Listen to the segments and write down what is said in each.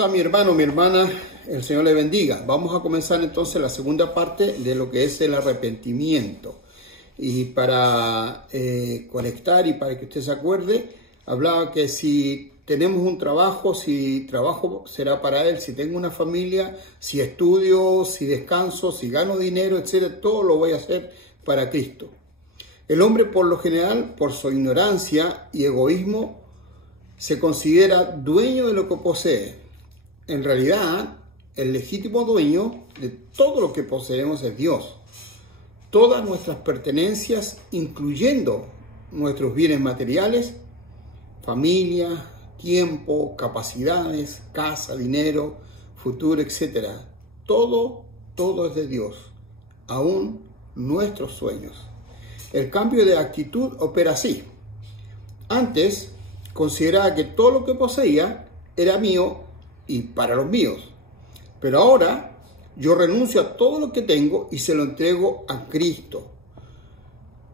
está mi hermano, mi hermana? El Señor le bendiga. Vamos a comenzar entonces la segunda parte de lo que es el arrepentimiento. Y para conectar y para que usted se acuerde, hablaba que si tenemos un trabajo, si trabajo será para Él, si tengo una familia, si estudio, si descanso, si gano dinero, etcétera, todo lo voy a hacer para Cristo. El hombre, por lo general, por su ignorancia y egoísmo, se considera dueño de lo que posee. En realidad, el legítimo dueño de todo lo que poseemos es Dios. Todas nuestras pertenencias, incluyendo nuestros bienes materiales, familia, tiempo, capacidades, casa, dinero, futuro, etc. Todo es de Dios, aún nuestros sueños. El cambio de actitud opera así. Antes, consideraba que todo lo que poseía era mío y para los míos. Pero ahora yo renuncio a todo lo que tengo y se lo entrego a Cristo.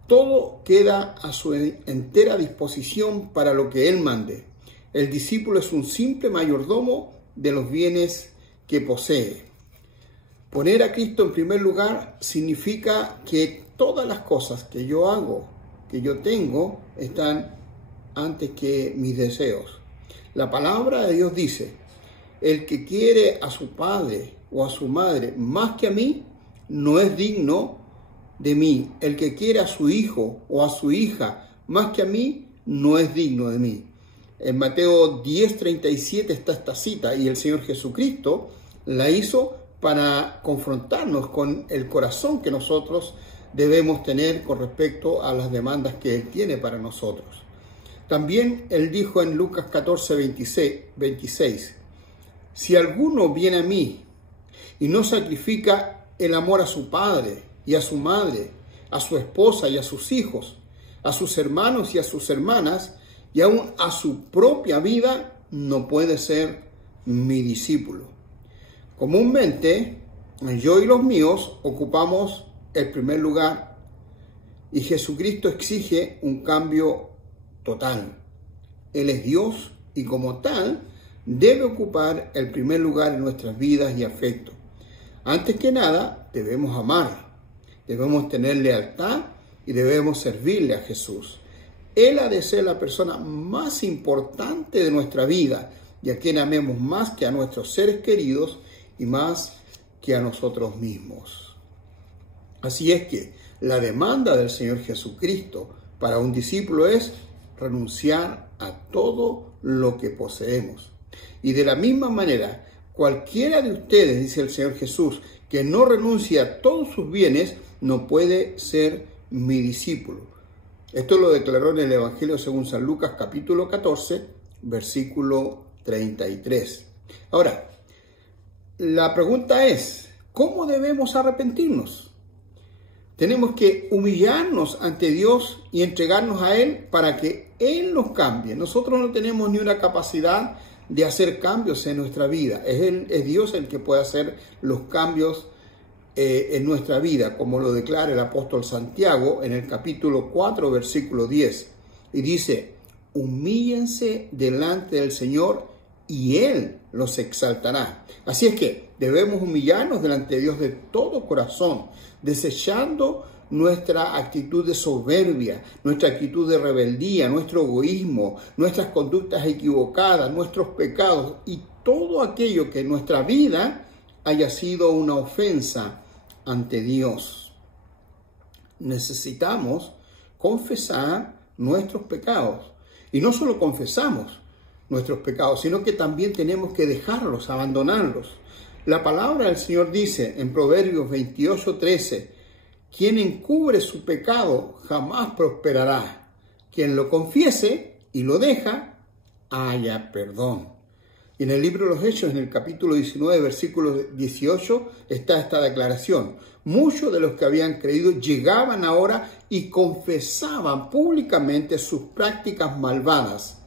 Todo queda a su entera disposición para lo que Él mande. El discípulo es un simple mayordomo de los bienes que posee. Poner a Cristo en primer lugar significa que todas las cosas que yo hago, que yo tengo, están antes que mis deseos. La palabra de Dios dice: el que quiere a su padre o a su madre más que a mí, no es digno de mí. El que quiere a su hijo o a su hija más que a mí, no es digno de mí. En Mateo 10:37 está esta cita, y el Señor Jesucristo la hizo para confrontarnos con el corazón que nosotros debemos tener con respecto a las demandas que Él tiene para nosotros. También Él dijo en Lucas 14:26, si alguno viene a mí y no sacrifica el amor a su padre y a su madre, a su esposa y a sus hijos, a sus hermanos y a sus hermanas, y aún a su propia vida, no puede ser mi discípulo. Comúnmente, yo y los míos ocupamos el primer lugar, y Jesucristo exige un cambio total. Él es Dios y como tal debe ocupar el primer lugar en nuestras vidas y afectos. Antes que nada, debemos amar, debemos tener lealtad y debemos servirle a Jesús. Él ha de ser la persona más importante de nuestra vida, y a quien amemos más que a nuestros seres queridos y más que a nosotros mismos. Así es que la demanda del Señor Jesucristo para un discípulo es renunciar a todo lo que poseemos. Y de la misma manera, cualquiera de ustedes, dice el Señor Jesús, que no renuncie a todos sus bienes, no puede ser mi discípulo. Esto lo declaró en el Evangelio según San Lucas, capítulo 14, versículo 33. Ahora, la pregunta es, ¿cómo debemos arrepentirnos? Tenemos que humillarnos ante Dios y entregarnos a Él para que Él nos cambie. Nosotros no tenemos ni una capacidad de hacer cambios en nuestra vida. Es Dios el que puede hacer los cambios en nuestra vida, como lo declara el apóstol Santiago en el capítulo 4, versículo 10. Y dice: humíllense delante del Señor y Él los exaltará. Así es que debemos humillarnos delante de Dios de todo corazón, desechando nuestra actitud de soberbia, nuestra actitud de rebeldía, nuestro egoísmo, nuestras conductas equivocadas, nuestros pecados y todo aquello que en nuestra vida haya sido una ofensa ante Dios. Necesitamos confesar nuestros pecados. Y no solo confesamos nuestros pecados, sino que también tenemos que dejarlos, abandonarlos. La palabra del Señor dice en Proverbios 28:13, quien encubre su pecado jamás prosperará. Quien lo confiese y lo deja, haya perdón. Y en el libro de los Hechos, en el capítulo 19, versículo 18, está esta declaración. Muchos de los que habían creído llegaban ahora y confesaban públicamente sus prácticas malvadas.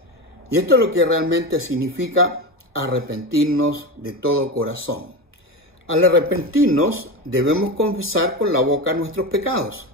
Y esto es lo que realmente significa arrepentirnos de todo corazón. Al arrepentirnos, debemos confesar con la boca nuestros pecados.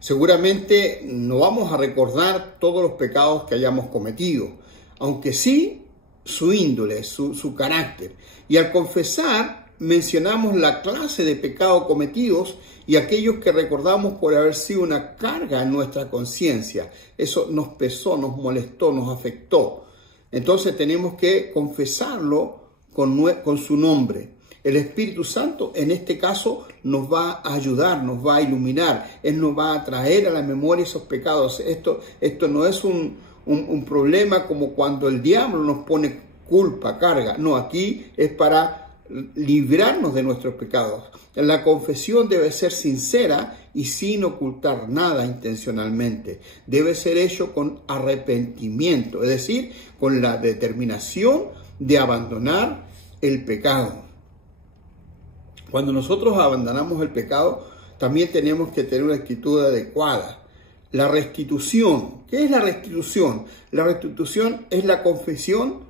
Seguramente no vamos a recordar todos los pecados que hayamos cometido, aunque sí su índole, su carácter. Y al confesar, mencionamos la clase de pecados cometidos y aquellos que recordamos por haber sido una carga en nuestra conciencia. Eso nos pesó, nos molestó, nos afectó. Entonces tenemos que confesarlo con su nombre. El Espíritu Santo en este caso nos va a ayudar, nos va a iluminar. Él nos va a traer a la memoria esos pecados. Esto no es un problema como cuando el diablo nos pone culpa, carga. No, aquí es para librarnos de nuestros pecados. La confesión debe ser sincera y sin ocultar nada intencionalmente. Debe ser hecho con arrepentimiento, es decir, con la determinación de abandonar el pecado. Cuando nosotros abandonamos el pecado, también tenemos que tener una actitud adecuada. La restitución. ¿Qué es la restitución? La restitución es la confesión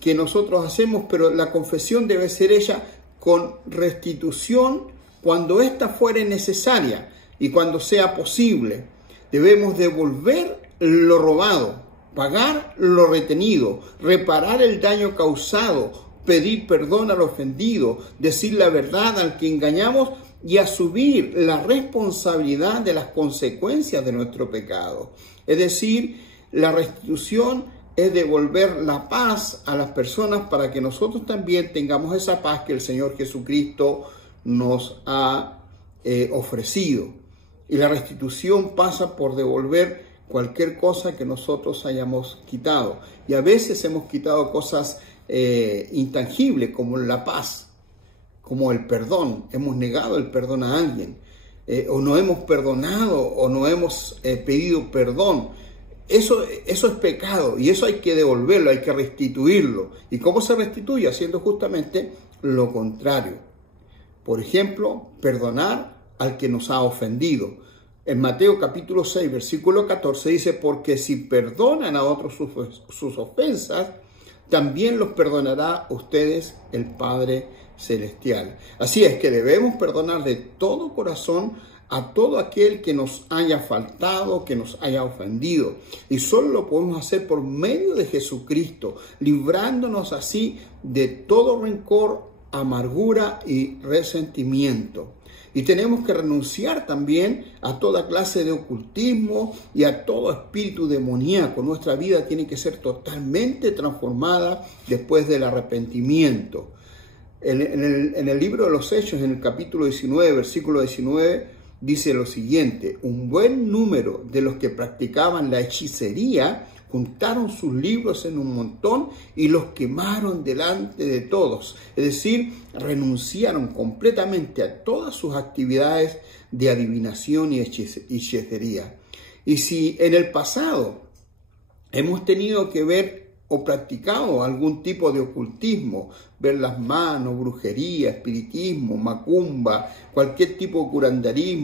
que nosotros hacemos, pero la confesión debe ser hecha con restitución cuando ésta fuere necesaria y cuando sea posible. Debemos devolver lo robado, pagar lo retenido, reparar el daño causado, pedir perdón al ofendido, decir la verdad al que engañamos y asumir la responsabilidad de las consecuencias de nuestro pecado. Es decir, la restitución es devolver la paz a las personas para que nosotros también tengamos esa paz que el Señor Jesucristo nos ha ofrecido. Y la restitución pasa por devolver cualquier cosa que nosotros hayamos quitado. Y a veces hemos quitado cosas intangibles como la paz, como el perdón. Hemos negado el perdón a alguien, o no hemos perdonado, o no hemos pedido perdón. Eso es pecado y eso hay que devolverlo, hay que restituirlo. ¿Y cómo se restituye? Haciendo justamente lo contrario. Por ejemplo, perdonar al que nos ha ofendido. En Mateo capítulo 6, versículo 14 dice, porque si perdonan a otros sus ofensas, también los perdonará a ustedes el Padre Celestial. Así es que debemos perdonar de todo corazón a todo aquel que nos haya faltado, que nos haya ofendido. Y solo lo podemos hacer por medio de Jesucristo, librándonos así de todo rencor, amargura y resentimiento. Y tenemos que renunciar también a toda clase de ocultismo y a todo espíritu demoníaco. Nuestra vida tiene que ser totalmente transformada después del arrepentimiento. En el libro de los Hechos, en el capítulo 19, versículo 19, dice lo siguiente: un buen número de los que practicaban la hechicería juntaron sus libros en un montón y los quemaron delante de todos. Es decir, renunciaron completamente a todas sus actividades de adivinación y hechicería. Y si en el pasado hemos tenido que ver o practicado algún tipo de ocultismo, ver las manos, brujería, espiritismo, macumba, cualquier tipo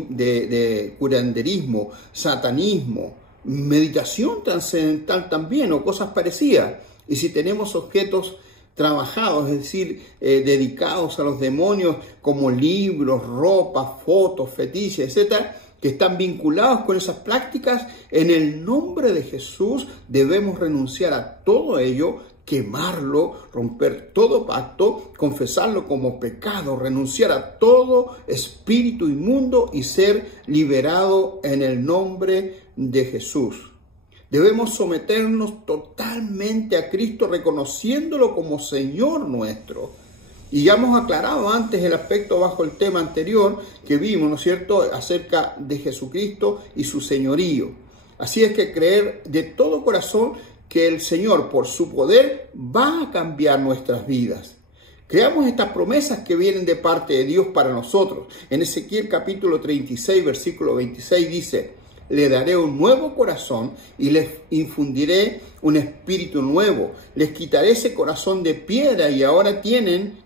de curanderismo, satanismo, meditación trascendental también o cosas parecidas. Y si tenemos objetos trabajados, es decir, dedicados a los demonios como libros, ropa, fotos, fetiches, etcétera, que están vinculados con esas prácticas, en el nombre de Jesús debemos renunciar a todo ello, quemarlo, romper todo pacto, confesarlo como pecado, renunciar a todo espíritu inmundo y ser liberado en el nombre de Jesús. Debemos someternos totalmente a Cristo, reconociéndolo como Señor nuestro. Y ya hemos aclarado antes el aspecto bajo el tema anterior que vimos, ¿no es cierto?, acerca de Jesucristo y su señorío. Así es que creer de todo corazón que el Señor, por su poder, va a cambiar nuestras vidas. Creamos estas promesas que vienen de parte de Dios para nosotros. En Ezequiel capítulo 36, versículo 26 dice: le daré un nuevo corazón y les infundiré un espíritu nuevo. Les quitaré ese corazón de piedra que ahora tienen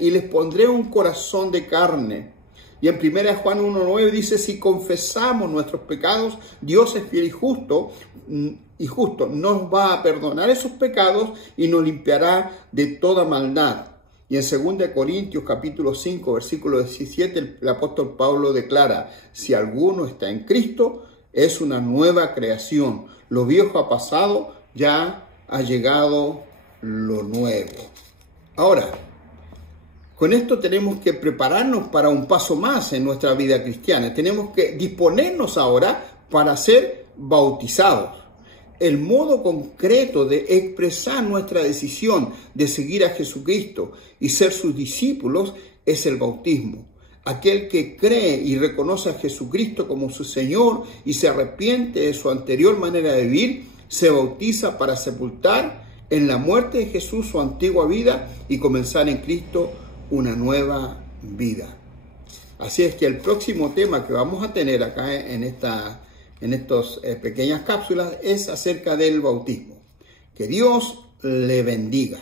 y les pondré un corazón de carne. Y en 1 Juan 1:9 dice: si confesamos nuestros pecados, Dios es fiel y justo nos va a perdonar esos pecados y nos limpiará de toda maldad. Y en 2 Corintios capítulo 5, versículo 17, el apóstol Pablo declara: si alguno está en Cristo, es una nueva creación. Lo viejo ha pasado, ya ha llegado lo nuevo. Ahora, con esto tenemos que prepararnos para un paso más en nuestra vida cristiana. Tenemos que disponernos ahora para ser bautizados. El modo concreto de expresar nuestra decisión de seguir a Jesucristo y ser sus discípulos es el bautismo. Aquel que cree y reconoce a Jesucristo como su Señor y se arrepiente de su anterior manera de vivir, se bautiza para sepultar en la muerte de Jesús su antigua vida y comenzar en Cristo una nueva vida. Así es que el próximo tema que vamos a tener acá en estas pequeñas cápsulas es acerca del bautismo. Que Dios le bendiga.